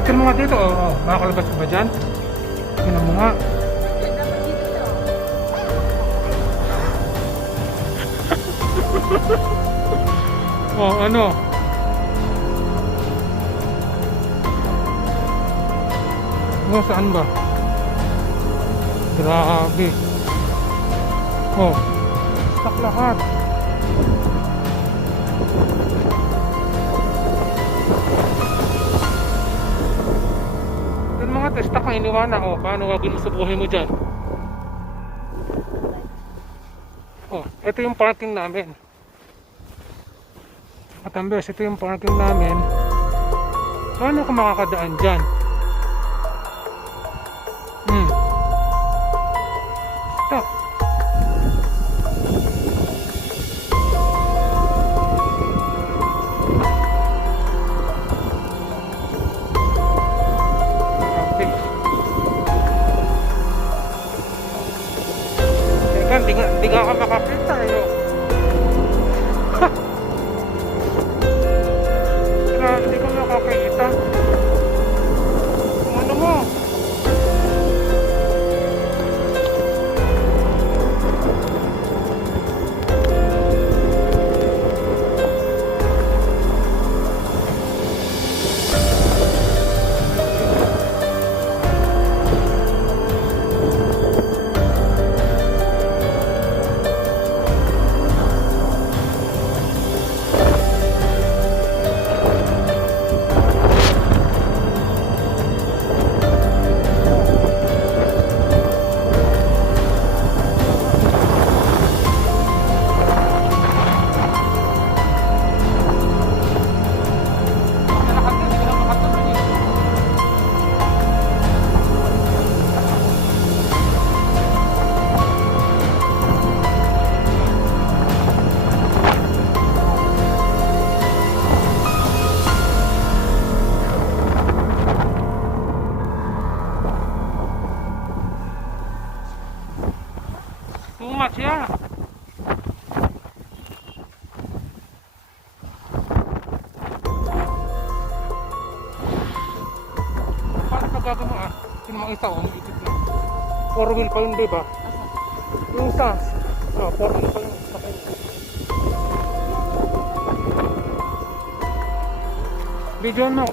Tignan mo nga dito, makakalabas ka ba dyan? Tignan mo nga. Ano? Saan ba? Grabe. Stuck lahat. Yung mga stuck ang iniwanan. Paano gagawin mo sa buhay mo dyan? Ito yung parking namin. Katambes, ito yung parking namin. Paano ka makakadaan dyan? Stop. Okay. Teka, hindi nga ka makakita hindi ko makakita. Ano mo? Too much, yeah. Paano pa gagawin mo Yung mga isa, may ikot na. 4-wheel pa yun, diba? Yung isa, 4-wheel pa yun. Video mo.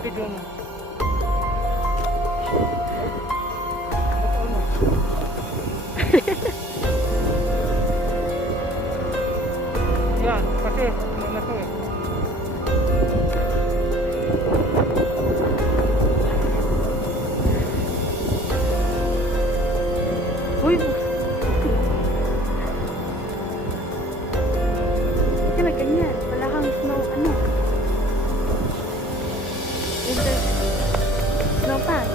Yan, kasi ano na to Uy! Kaya ganyan. Wala kang snow, winter snow pants.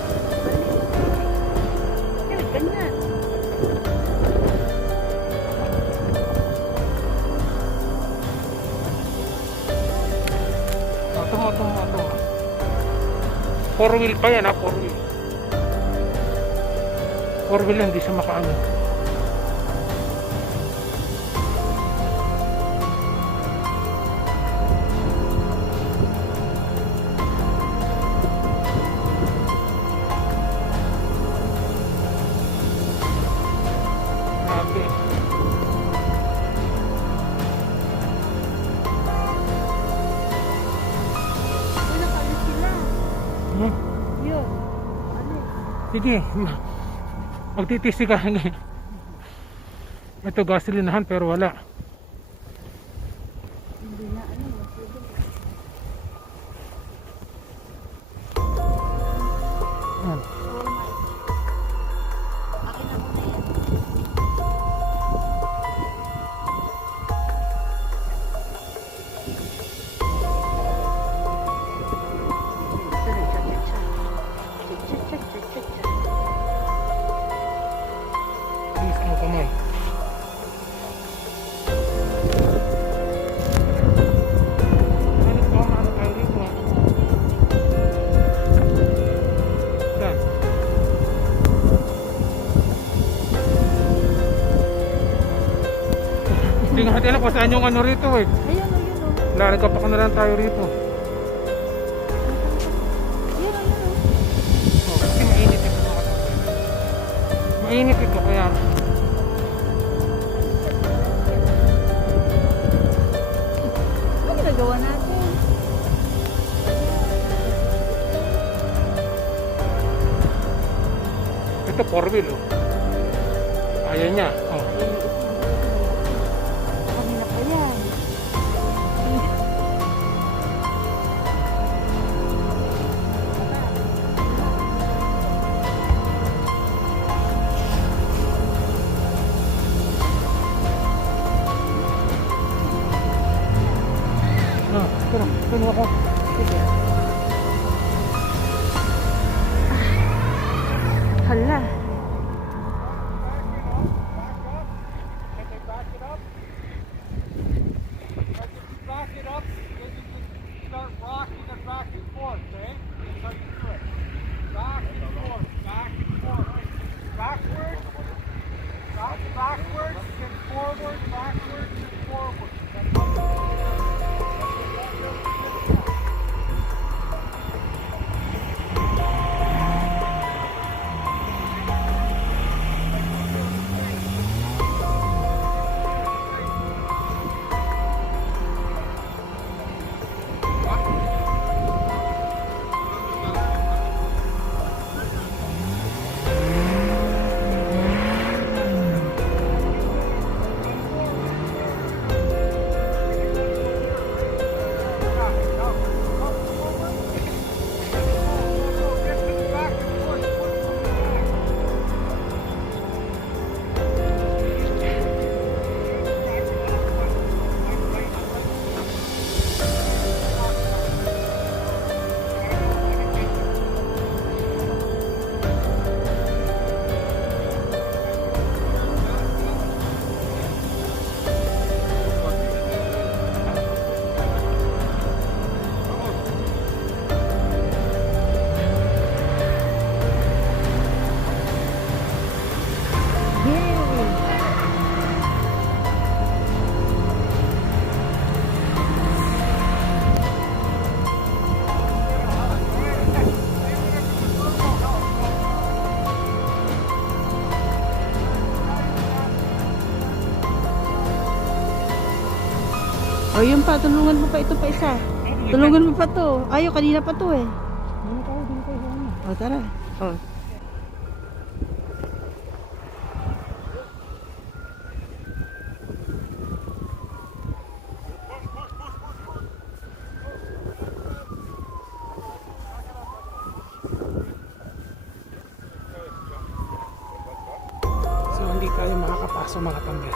Kaya ganyan. Tumo. 4-wheel pa yan 4-wheel. 4-wheel hindi siya makaano. Grabe. Yun. Sige, magtitisi ka. Ito gasolinahan pero wala. Hindi na Yan. Akin na muna yan. Please mo kamay. Ano tayo rito? Saan? Hindi nga natin alam kung saan yung ano rito Ayun. Lalagay pa na lang tayo rito. Ayun. Ito 4-wheel oh. Ayan niya. Oh. Kanina pa yan. Ah, pero ako. Sige. Hala. Back it up, then you can start rocking it back and forth, okay? That's how you do it. Back and forth, back and forth. Backwards, backwards, then forward, backwards, and forward. That's how you do it. O yun pa, tulungan mo pa ito pa isa. Tulungan mo pa to. Ayaw, kanina pa to eh. Dito tayo sa ano. O tara. O. So hindi tayo makakapasok mga pamilya.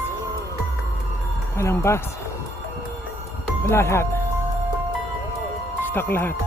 Walang bus. Wala lahat. Stuck lahat.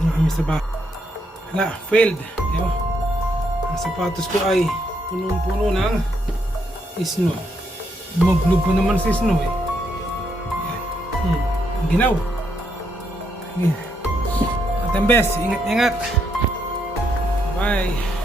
Ito na kami sa bahay. Hala, failed. Yo. Ang sapatos ko ay punong-puno ng snow. Lumog-log pa naman si snow eh. Yan. Ang ginaw. At ang best, ingat-ingat. Bye.